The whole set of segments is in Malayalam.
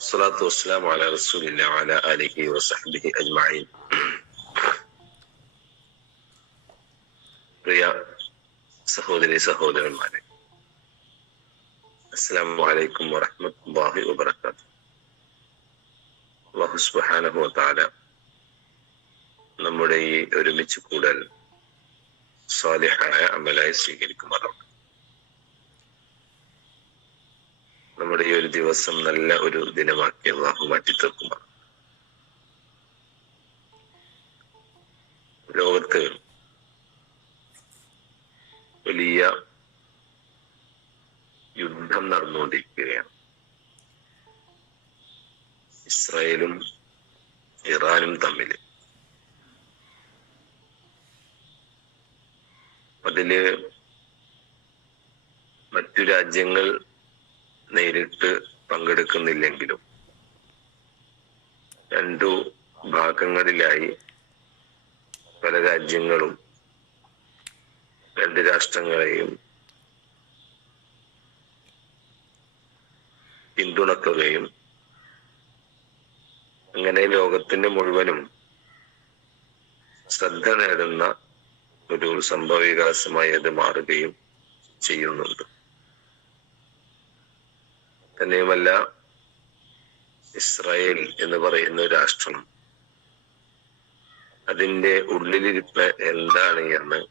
والصلاة والسلام على رسول الله وعلى آله وصحبه أجمعين പ്രിയ സഹോദരി സഹോദരന്മാരെ അസ്സാം വലൈക്കും വറഹമത്തല്ലാഹി വബർക്കാത്തു അള്ളാഹു സുബ്ഹാനഹു വതആല നമ്മുടെ ഈ ഒരുമിച്ച് കൂടൽ സ്വാലിഹായ അമലായി സ്വീകരിക്കുമാറാണ് നമ്മുടെ ഈ ഒരു ദിവസം നല്ല ഒരു ദിനമാക്കി അള്ളാഹു മാറ്റി തീർക്കുമാണ് ലോകത്ത് വലിയ യുദ്ധം നടന്നുകൊണ്ടിരിക്കുകയാണ്. ഇസ്രായേലും ഇറാനും തമ്മിൽ അതിൽ മറ്റു രാജ്യങ്ങൾ നേരിട്ട് പങ്കെടുക്കുന്നില്ലെങ്കിലും രണ്ടു ഭാഗങ്ങളിലായി പല രാജ്യങ്ങളും രണ്ട് രാഷ്ട്രങ്ങളെയും പിന്തുണക്കുകയും അങ്ങനെ ലോകത്തിന്റെ മുഴുവനും ശ്രദ്ധ നേടുന്ന ഒരു സംഭവ വികാസമായി അത് മാറുകയും ചെയ്യുന്നുണ്ട്. തന്നെയുമല്ല ഇസ്രായേൽ എന്ന് പറയുന്ന രാഷ്ട്രം. അതിന്റെ ഉള്ളിലിരിപ്പ് എന്താണ് എന്ന്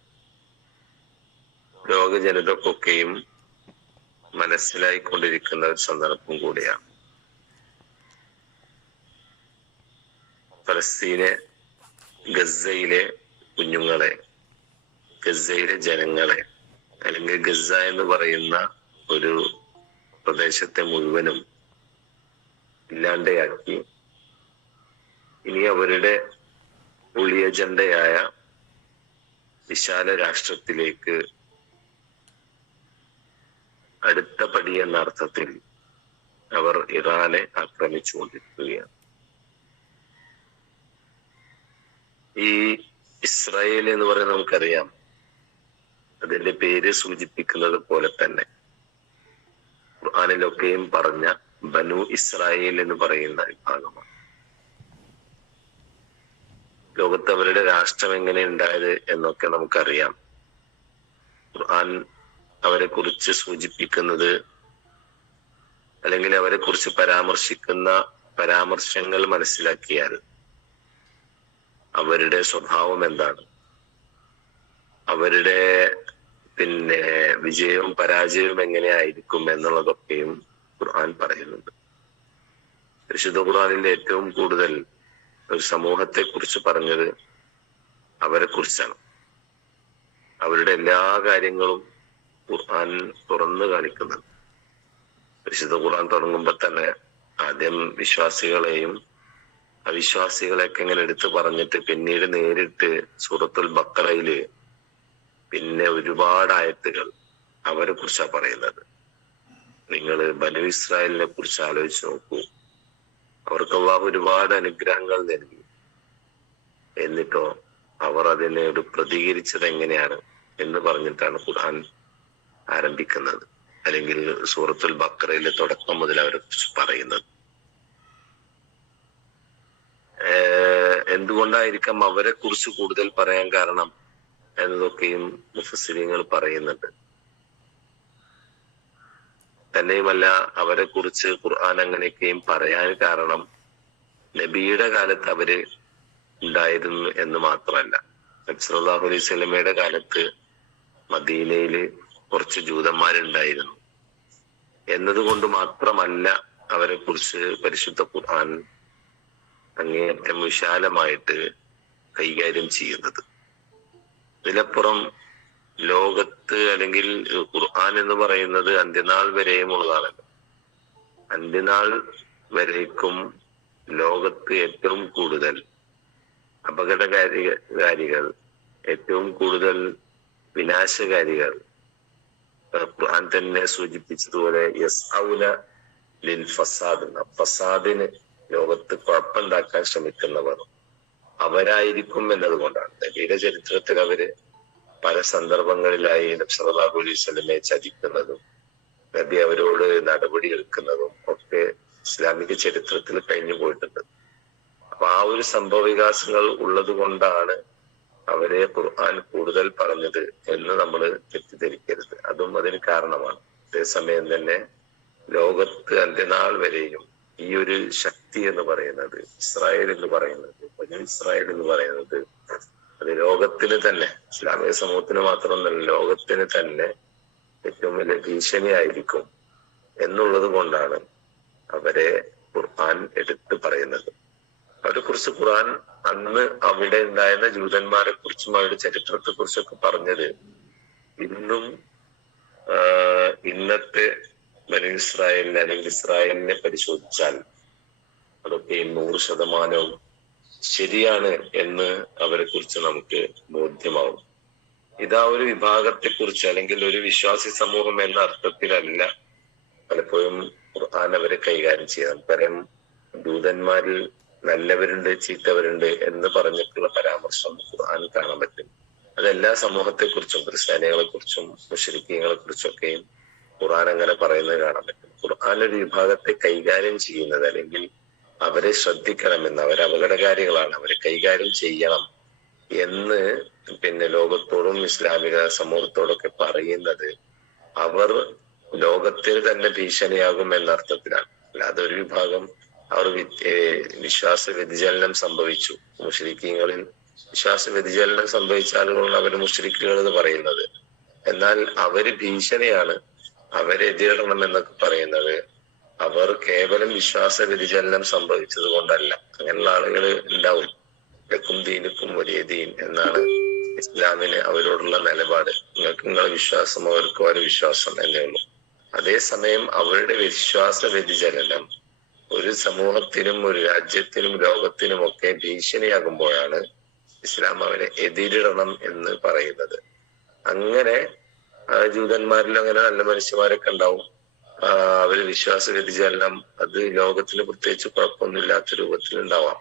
ലോക ജനതക്കൊക്കെയും മനസ്സിലായിക്കൊണ്ടിരിക്കുന്ന ഒരു സന്ദർഭം കൂടിയാണ്. ഫലസ്തീനെ ഗസയിലെ കുഞ്ഞുങ്ങളെ ഗസയിലെ ജനങ്ങളെ അല്ലെങ്കിൽ ഗസ എന്ന് പറയുന്ന ഒരു പ്രദേശത്തെ മുഴുവനും ഇല്ലാണ്ടയാക്കി ഇനി അവരുടെ ഉള്ളി അജണ്ടയായ വിശാല രാഷ്ട്രത്തിലേക്ക് അടുത്ത പടി എന്ന അർത്ഥത്തിൽ അവർ ഇറാനെ ആക്രമിച്ചുകൊണ്ടിരിക്കുകയാണ്. ഈ ഇസ്രായേൽ എന്ന് പറയുന്നത് നമുക്കറിയാം. അതിന്റെ പേര് സൂചിപ്പിക്കുന്നത് പോലെ തന്നെ. ഖുർആാനിലൊക്കെയും പറഞ്ഞ ബനു ഇസ്രായേൽ എന്ന് പറയുന്ന വിഭാഗമാണ്. ലോകത്ത് അവരുടെ രാഷ്ട്രം എങ്ങനെ ഉണ്ടായത് എന്നൊക്കെ നമുക്കറിയാം. ഖുർആൻ അവരെ കുറിച്ച് സൂചിപ്പിക്കുന്നത് അല്ലെങ്കിൽ അവരെ കുറിച്ച് പരാമർശിക്കുന്ന പരാമർശങ്ങൾ മനസ്സിലാക്കിയാൽ അവരുടെ സ്വഭാവം എന്താണ്? അവരുടെ പിന്നെ വിജയവും പരാജയവും എങ്ങനെയായിരിക്കും എന്നുള്ളതൊക്കെയും ഖുർആൻ പറയുന്നുണ്ട്. വിശുദ്ധ ഖുർആാനിന്റെ ഏറ്റവും കൂടുതൽ ഒരു സമൂഹത്തെ കുറിച്ച് പറഞ്ഞത് അവരെ കുറിച്ചാണ് അവരുടെ എല്ലാ കാര്യങ്ങളും ഖുർആൻ തുറന്നു കാണിക്കുന്നുണ്ട്. വിശുദ്ധ ഖുർആൻ തുടങ്ങുമ്പോ തന്നെ ആദ്യം വിശ്വാസികളെയും അവിശ്വാസികളെയൊക്കെ ഇങ്ങനെ എടുത്തു പറഞ്ഞിട്ട് പിന്നീട് നേരിട്ട് സൂറത്തുൽ ബക്കറയിൽ പിന്നെ ഒരുപാട് ആയത്തുകൾ അവരെ കുറിച്ചാണ് പറയുന്നത്. നിങ്ങൾ ബനു ഇസ്രായേലിനെ കുറിച്ച് ആലോചിച്ച് നോക്കൂ. അവർക്ക് അള്ളാഹ് ഒരുപാട് അനുഗ്രഹങ്ങൾ നൽകി. എന്നിട്ടോ അവർ അതിനോട് പ്രതികരിച്ചത് എങ്ങനെയാണ് എന്ന് പറഞ്ഞിട്ടാണ് ഖുർആൻ ആരംഭിക്കുന്നത്. അല്ലെങ്കിൽ സൂറത്തുൽ ബക്രയിലെ തുടക്കം മുതൽ അവരെ കുറിച്ച് പറയുന്നത്. എന്തുകൊണ്ടായിരിക്കാം അവരെ കുറിച്ച് കൂടുതൽ പറയാൻ കാരണം എന്നതൊക്കെയും മുഫസിലിങ്ങൾ പറയുന്നുണ്ട്. തന്നെയുമല്ല അവരെ കുറിച്ച് ഖുർആൻ അങ്ങനെയൊക്കെയും പറയാൻ കാരണം നബിയുടെ കാലത്ത് അവർ ഉണ്ടായിരുന്നു എന്ന് മാത്രമല്ല. നബ്സലാഹു അലൈഹി കാലത്ത് മദീനയിൽ കുറച്ച് ജൂതന്മാരുണ്ടായിരുന്നു. എന്നതുകൊണ്ട് മാത്രമല്ല അവരെ കുറിച്ച് പരിശുദ്ധ ഖുർആൻ അങ്ങേയറ്റം വിശാലമായിട്ട് കൈകാര്യം ചെയ്യുന്നത്. ഇതിലപ്പുറം ലോകത്ത് അല്ലെങ്കിൽ ഖുർആൻ എന്ന് പറയുന്നത് അന്ത്യനാൾ വരെയും ഉള്ളതാണ് അന്ത്യനാൾ വരേക്കും ലോകത്ത് ഏറ്റവും കൂടുതൽ അപകടകാരികാരികൾ ഏറ്റവും കൂടുതൽ വിനാശകാരികൾ. ഖുർആൻ തന്നെ സൂചിപ്പിച്ചതുപോലെ യസ് ഔല ലിൽ ഫസാദ് ഫസാദിന് ലോകത്ത് കുഴപ്പമുണ്ടാക്കാൻ ശ്രമിക്കുന്നവർ. അവരായിരിക്കും എന്നതുകൊണ്ടാണ് നബിയുടെ ചരിത്രത്തിൽ അവർ പല സന്ദർഭങ്ങളിലായി നബ്സലാഹു അലൈഹി സ്വലമെ ചതിക്കുന്നതും നബി അവരോട് നടപടി എടുക്കുന്നതും ഒക്കെ ഇസ്ലാമിക ചരിത്രത്തിൽ കഴിഞ്ഞു പോയിട്ടുണ്ട്. അപ്പൊ ആ ഒരു സംഭവ വികാസങ്ങൾ ഉള്ളത് കൊണ്ടാണ് അവരെ ഖുർആൻ കൂടുതൽ പറഞ്ഞത് എന്ന് നമ്മൾ തെറ്റിദ്ധരിക്കരുത്. അതും അതിന് കാരണമാണ്. അതേസമയം തന്നെ ലോകത്ത് അന്ത്യനാൾ വരെയും ഈ ഒരു ശക്തി എന്ന് പറയുന്നത് ഇസ്രായേൽ എന്ന് പറയുന്നത് ഇസ്രായേൽ എന്ന് പറയുന്നത് അത് ലോകത്തിന് തന്നെ ഇസ്ലാമിക സമൂഹത്തിന് മാത്രമല്ല ലോകത്തിന് തന്നെ ഏറ്റവും വലിയ ഭീഷണിയായിരിക്കും എന്നുള്ളത് കൊണ്ടാണ് അവരെ ഖുർആൻ എടുത്തു പറയുന്നത്. അവരെ കുറിച്ച് ഖുർആൻ അന്ന് അവിടെ ഉണ്ടായിരുന്ന ജൂതന്മാരെ കുറിച്ചും അവരുടെ ചരിത്രത്തെ കുറിച്ചൊക്കെ പറഞ്ഞത് ഇന്നും ഇന്നത്തെ ബനു ഇസ്രായേലിനെ അല്ലെങ്കിൽ ഇസ്രായേലിനെ പരിശോധിച്ചാൽ അതൊക്കെ നൂറ് ശതമാനവും ശരിയാണ് എന്ന് അവരെ കുറിച്ച് നമുക്ക് ബോധ്യമാവും. ഇതാ ഒരു വിഭാഗത്തെ കുറിച്ച് അല്ലെങ്കിൽ ഒരു വിശ്വാസി സമൂഹം എന്ന അർത്ഥത്തിലല്ല പലപ്പോഴും ഖുർആൻ അവരെ കൈകാര്യം ചെയ്യാം പരം ദൂതന്മാരിൽ നല്ലവരുണ്ട് ചീത്തവരുണ്ട് എന്ന് പറഞ്ഞിട്ടുള്ള പരാമർശം ഖുർആൻ കാണാൻ പറ്റും. അതെല്ലാ സമൂഹത്തെ കുറിച്ചും ക്രിസ്ത്യാനികളെ കുറിച്ചും മുഷരിക്കീങ്ങളെ കുറിച്ചൊക്കെയും ഖുർആൻ അങ്ങനെ പറയുന്നത് കാണാൻ പറ്റും. ഖുർആൻ ഒരു വിഭാഗത്തെ കൈകാര്യം ചെയ്യുന്നത് അല്ലെങ്കിൽ അവരെ ശ്രദ്ധിക്കണമെന്ന് അവർ അപകടകാരികളാണ് അവരെ കൈകാര്യം ചെയ്യണം എന്ന് പിന്നെ ലോകത്തോടും ഇസ്ലാമിക സമൂഹത്തോടൊക്കെ പറയുന്നത് അവർ ലോകത്തിന് തന്നെ ഭീഷണിയാകും എന്ന അർത്ഥത്തിലാണ്. അല്ലാതെ ഒരു വിഭാഗം അവർ വിശ്വാസ വ്യതിചലനം സംഭവിച്ചു. മുഷരിക്കീങ്ങളിൽ വിശ്വാസ വ്യതിചലനം സംഭവിച്ച അവർ മുഷരിക്കുകൾ എന്ന് പറയുന്നത്. എന്നാൽ അവർ ഭീഷണിയാണ് അവരെ എന്നൊക്കെ പറയുന്നത് അവർ കേവലം വിശ്വാസ വ്യതിചലനം സംഭവിച്ചത് കൊണ്ടല്ല. അങ്ങനെയുള്ള ആളുകൾ ഉണ്ടാവും. ലക്കും ദീനുക്കും വലിയ ദീൻ എന്നാണ് ഇസ്ലാമിന് അവരോടുള്ള നിലപാട്. നിങ്ങൾക്ക് നിങ്ങളെ വിശ്വാസം അവർക്ക് അവരുടെ വിശ്വാസം എന്നേ ഉള്ളൂ. അതേസമയം അവരുടെ വിശ്വാസ വ്യതിചലനം ഒരു സമൂഹത്തിനും ഒരു രാജ്യത്തിനും ലോകത്തിനും ഒക്കെ ഭീഷണിയാകുമ്പോഴാണ് ഇസ്ലാം അവരെ എതിരിടണം എന്ന് പറയുന്നത്. അങ്ങനെ ജൂതന്മാരിൽ അങ്ങനെ നല്ല മനുഷ്യന്മാരൊക്കെ ഉണ്ടാവും. അവർ വിശ്വാസ വ്യതിചലനം അത് ലോകത്തിന് പ്രത്യേകിച്ച് കുഴപ്പമൊന്നുമില്ലാത്ത രൂപത്തിൽ ഉണ്ടാവാം.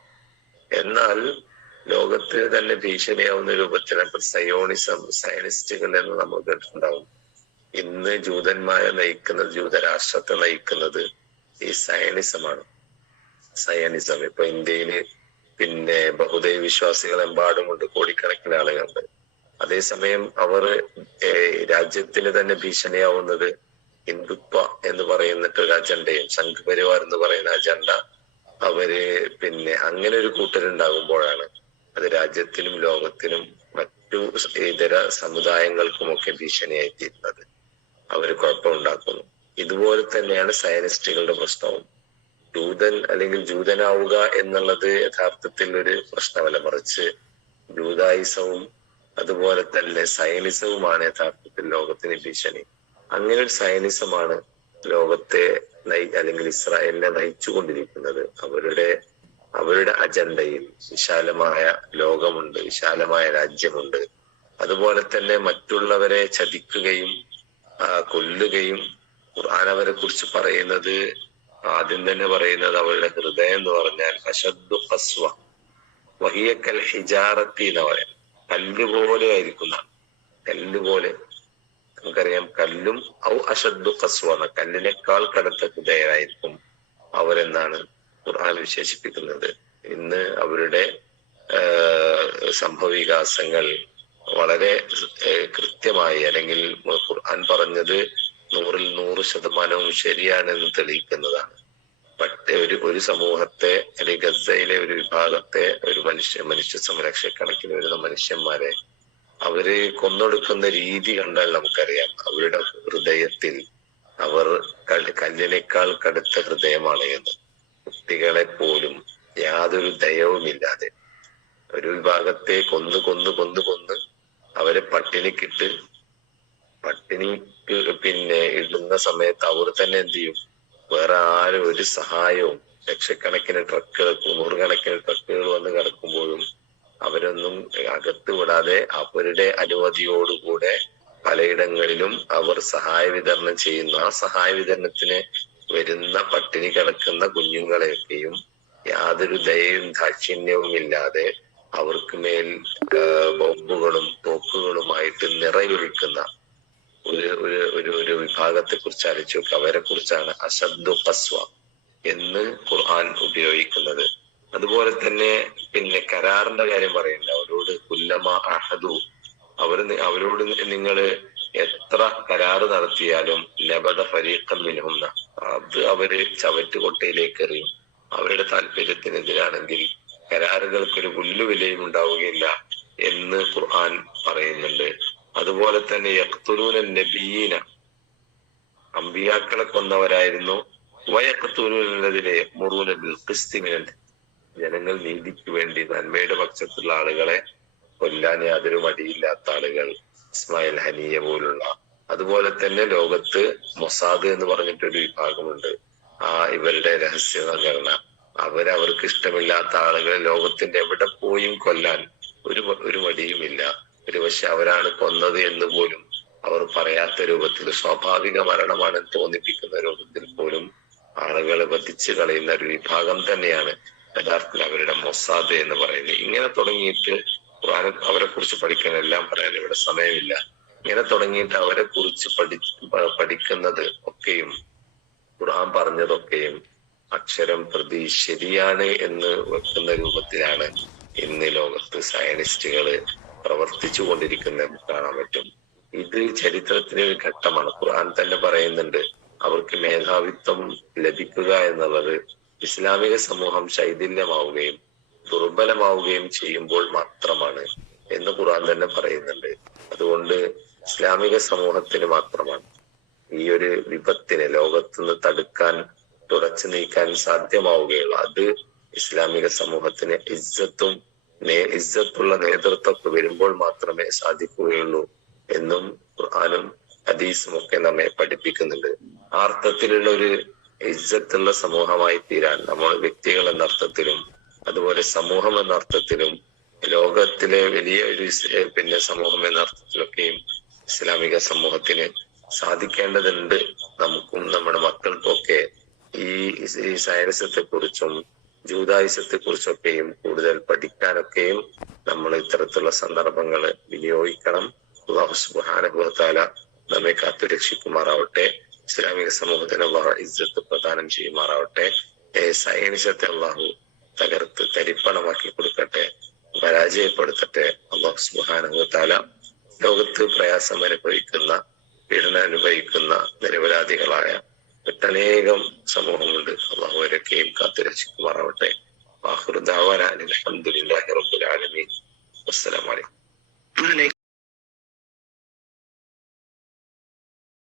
എന്നാൽ ലോകത്തിന് തന്നെ ഭീഷണിയാവുന്ന രൂപത്തിൽ സയോണിസം സയനിസ്റ്റുകൾ എന്ന് നമ്മൾ കേട്ടിട്ടുണ്ടാവും. ഇന്ന് ജൂതന്മാരെ നയിക്കുന്നത് ജൂതരാഷ്ട്രത്തെ നയിക്കുന്നത് ഈ സയനിസമാണ്. സയനിസം ഇപ്പൊ ഇന്ത്യയിൽ പിന്നെ ബഹുദൈവ വിശ്വാസികൾ കൊണ്ട് കോടിക്കണക്കിന് ആളുകളുണ്ട്. അതേസമയം അവർ രാജ്യത്തിന് തന്നെ ഭീഷണിയാവുന്നത് ഹിന്ദുത്വ എന്ന് പറയുന്നിട്ട് ഒരു അജണ്ടയും സംഘപരിവാർ എന്ന് പറയുന്ന അജണ്ട. അവർ പിന്നെ അങ്ങനെ ഒരു കൂട്ടരുണ്ടാകുമ്പോഴാണ് അത് രാജ്യത്തിനും ലോകത്തിനും മറ്റു ഇതര സമുദായങ്ങൾക്കുമൊക്കെ ഭീഷണിയായി തീരുന്നത്. അവർ കുഴപ്പമുണ്ടാക്കുന്നു. ഇതുപോലെ തന്നെയാണ് സയനിസ്റ്റുകളുടെ പ്രശ്നവും. ജൂതൻ അല്ലെങ്കിൽ ജൂതനാവുക എന്നുള്ളത് യഥാർത്ഥത്തിൽ ഒരു പ്രശ്നമല്ല. മറിച്ച് ജൂതായുസവും അതുപോലെ തന്നെ സയനിസവുമാണ് യഥാർത്ഥത്തിൽ ലോകത്തിന് ഭീഷണി. അങ്ങനെ ഒരു സയനിസമാണ് ലോകത്തെ അല്ലെങ്കിൽ ഇസ്രായേലിനെ നയിച്ചുകൊണ്ടിരിക്കുന്നത്. അവരുടെ അവരുടെ അജണ്ടയിൽ വിശാലമായ ലോകമുണ്ട് വിശാലമായ രാജ്യമുണ്ട്. അതുപോലെ തന്നെ മറ്റുള്ളവരെ ചതിക്കുകയും കൊല്ലുകയും ഖുർആൻ അവരെ കുറിച്ച് പറയുന്നത് ആദ്യം തന്നെ പറയുന്നത് അവരുടെ ഹൃദയം എന്ന് പറഞ്ഞാൽ അശദ്ദു കസ്വ വഹിയക്കൽ ഹിജാറത്തി എന്ന് പറയാം കല്ല് പോലെ കല്ലുപോലെ. കല്ല് പോലെ നമുക്കറിയാം കല്ലും ഔ അശദ്ദു കസ്വാന കല്ലിനേക്കാൾ കടുത്ത ഹൃദയരായിരിക്കും അവരെന്നാണ് ഖുർആൻ വിശേഷിപ്പിക്കുന്നത്. ഇന്ന് അവരുടെ സംഭവവികാസങ്ങൾ വളരെ കൃത്യമായി അല്ലെങ്കിൽ ഖുർആൻ പറഞ്ഞത് നൂറിൽ നൂറ് ശതമാനവും ശരിയാണെന്ന് തെളിയിക്കുന്നതാണ്. ഒരു ഒരു സമൂഹത്തെ അല്ലെങ്കിൽ ഗസയിലെ ഒരു വിഭാഗത്തെ ഒരു മനുഷ്യ മനുഷ്യ സംരക്ഷക്കണക്കിന് വരുന്ന മനുഷ്യന്മാരെ അവർ കൊന്നൊടുക്കുന്ന രീതി കണ്ടാൽ നമുക്കറിയാം. അവരുടെ ഹൃദയത്തിൽ അവർ കല്ല് കല്ലിനേക്കാൾ കടുത്ത ഹൃദയമാണ് എന്ന്. കുട്ടികളെ പോലും യാതൊരു ദയവുമില്ലാതെ ഒരു വിഭാഗത്തെ കൊന്ന് കൊന്ന് കൊന്ന് കൊന്ന് അവരെ പട്ടിണിക്കിട്ട് പട്ടിണിക്ക് പിന്നെ ഇടുന്ന സമയത്ത് അവർ തന്നെ എന്ത് ചെയ്യും? വേറെ ആരും ഒരു സഹായവും ലക്ഷക്കണക്കിന് ട്രക്കുകൾ നൂറുകണക്കിന് ട്രക്കുകൾ വന്ന് കിടക്കുമ്പോഴും അവരൊന്നും അകത്ത് വിടാതെ അവരുടെ അനുമതിയോടുകൂടെ പലയിടങ്ങളിലും അവർ സഹായ വിതരണം ചെയ്യുന്നു. ആ സഹായ വിതരണത്തിന് വരുന്ന പട്ടിണി കിടക്കുന്ന കുഞ്ഞുങ്ങളെയൊക്കെയും യാതൊരു ദയയും ദാക്ഷിണ്യവും ഇല്ലാതെ അവർക്ക് മേൽ ബോംബുകളും തോക്കുകളുമായിട്ട് നിറയൊഴിക്കുന്ന ഒരു ഒരു ഒരു ഒരു വിഭാഗത്തെ കുറിച്ച് ആലോചിച്ച് നോക്കുക അവരെ കുറിച്ചാണ് അശബ്ദു കസ്വ എന്ന് ഖുർആൻ ഉപയോഗിക്കുന്നത്. അതുപോലെ തന്നെ പിന്നെ കരാറിന്റെ കാര്യം പറയുന്നില്ല അവരോട് കുല്ലമ അഹദു. അവർ അവരോട് നിങ്ങൾ എത്ര കരാറ് നടത്തിയാലും ലബദ ഫരീഖം മിനുന്ന അത് അവർ ചവറ്റുകൊട്ടയിലേക്ക് എറിയും. അവരുടെ താല്പര്യത്തിനെതിരാണെങ്കിൽ കരാറുകൾക്കൊരു പുല്ലുവിലയും ഉണ്ടാവുകയില്ല എന്ന് ഖുർആൻ പറയുന്നുണ്ട്. അതുപോലെ തന്നെ യക്തുലൂന നബീന അമ്പിയാക്കളെ കൊന്നവരായിരുന്നു. വയക്കത്തൂരൂനതിലെ മുറൂന ക്രിസ്തിമിനൻ ജനങ്ങൾ നീതിക്ക് വേണ്ടി നന്മയുടെ പക്ഷത്തുള്ള ആളുകളെ കൊല്ലാൻ യാതൊരു മടിയില്ലാത്ത ആളുകൾ. ഇസ്മായിൽ ഹനിയ പോലുള്ള അതുപോലെ തന്നെ ലോകത്ത് മൊസാദ് എന്ന് പറഞ്ഞിട്ടൊരു വിഭാഗമുണ്ട്. ആ ഇവരുടെ രഹസ്യ രഹസ്യനകരണ അവരവർക്ക് ഇഷ്ടമില്ലാത്ത ആളുകളെ ലോകത്തിന്റെ എവിടെ പോയും കൊല്ലാൻ ഒരു ഒരു മടിയുമില്ല. ഒരു പക്ഷെ അവരാണ് കൊന്നത് എന്ന് പോലും അവർ പറയാത്ത രൂപത്തിൽ സ്വാഭാവിക മരണമാണ് തോന്നിപ്പിക്കുന്ന രൂപത്തിൽ പോലും ആളുകളെ വധിച്ചു കളയുന്ന ഒരു വിഭാഗം തന്നെയാണ് യഥാർത്ഥത്തിൽ അവരുടെ മൊസാദ് എന്ന് പറയുന്നത്. ഇങ്ങനെ തുടങ്ങിയിട്ട് ഖുറാൻ അവരെ കുറിച്ച് പഠിക്കാൻ എല്ലാം പറയാൻ ഇവിടെ സമയമില്ല. ഇങ്ങനെ തുടങ്ങിയിട്ട് അവരെ കുറിച്ച് പഠി പഠിക്കുന്നത് ഒക്കെയും ഖുർആൻ പറഞ്ഞതൊക്കെയും അക്ഷരം പ്രതി ശരിയാണ് എന്ന് വെക്കുന്ന രൂപത്തിലാണ് ഇന്ന് ലോകത്ത് സയനിസ്റ്റുകൾ പ്രവർത്തിച്ചു കൊണ്ടിരിക്കുന്നത് കാണാൻ പറ്റും. ഇത് ചരിത്രത്തിലെ ഒരു ഘട്ടമാണ്. ഖുർആൻ തന്നെ പറയുന്നുണ്ട് അവർക്ക് മേധാവിത്വം ലഭിക്കുക എന്നുള്ളത് ഇസ്ലാമിക സമൂഹം ശൈഥില്യമാവുകയും ദുർബലമാവുകയും ചെയ്യുമ്പോൾ മാത്രമാണ് എന്ന് ഖുർആൻ തന്നെ പറയുന്നുണ്ട്. അതുകൊണ്ട് ഇസ്ലാമിക സമൂഹത്തിന് മാത്രമാണ് ഈ ഒരു വിപത്തിനെ ലോകത്തുനിന്ന് തടുക്കാൻ തുടച്ചു നീക്കാൻ സാധ്യമാവുകയുള്ളൂ. അത് ഇസ്ലാമിക സമൂഹത്തിന് ഇജ്ജത്തും ഇജ്ജത്തുള്ള നേതൃത്വമൊക്കെ വരുമ്പോൾ മാത്രമേ സാധിക്കുകയുള്ളൂ എന്നും ഖുർആാനും ഹദീസും ഒക്കെ നമ്മെ പഠിപ്പിക്കുന്നുണ്ട്. ആ അർത്ഥത്തിലുള്ള ഒരു ഇജ്ജത്തുള്ള സമൂഹമായി തീരാൻ നമ്മൾ വ്യക്തികൾ എന്ന അർത്ഥത്തിലും അതുപോലെ സമൂഹം എന്ന അർത്ഥത്തിലും ലോകത്തിലെ വലിയ ഒരു പിന്നെ സമൂഹം എന്ന അർത്ഥത്തിലൊക്കെയും ഇസ്ലാമിക സമൂഹത്തിന് സാധിക്കേണ്ടതുണ്ട്. നമുക്കും നമ്മുടെ മക്കൾക്കൊക്കെ ഈ സയൻസത്തെ കുറിച്ചും ജൂതായുസത്തെ കുറിച്ചൊക്കെയും കൂടുതൽ പഠിക്കാനൊക്കെയും നമ്മൾ ഇത്തരത്തിലുള്ള സന്ദർഭങ്ങൾ വിനിയോഗിക്കണം. അള്ളാഹു സുബാനുഭവത്താല നമ്മെ കാത്തുരക്ഷിക്കുമാറാവട്ടെ ഇസ്ലാമിക സമൂഹത്തിന് ഇജ്ജത്ത് പ്രദാനം ചെയ്യുമാറാവട്ടെ. സയനിസത്തെ അള്ളാഹു തകർത്ത് തരിപ്പണമാക്കി കൊടുക്കട്ടെ. പരാജയപ്പെടുത്തട്ടെ. അള്ളാഹു സുബാനുഭവത്താല ലോകത്ത് പ്രയാസം അനുഭവിക്കുന്ന പീഡനം അനുഭവിക്കുന്ന നിരപരാധികളായ ഒട്ടനേകം സമൂഹമുണ്ട് അള്ളാഹു അവരൊക്കെയും കാത്തുരക്ഷിക്കുമാറാവട്ടെ വാഹുറുദാവാൻ അലഹമുല്ലാ റബ്ബുൽ ആലമീൻ. അസ്സലാമലൈക്കും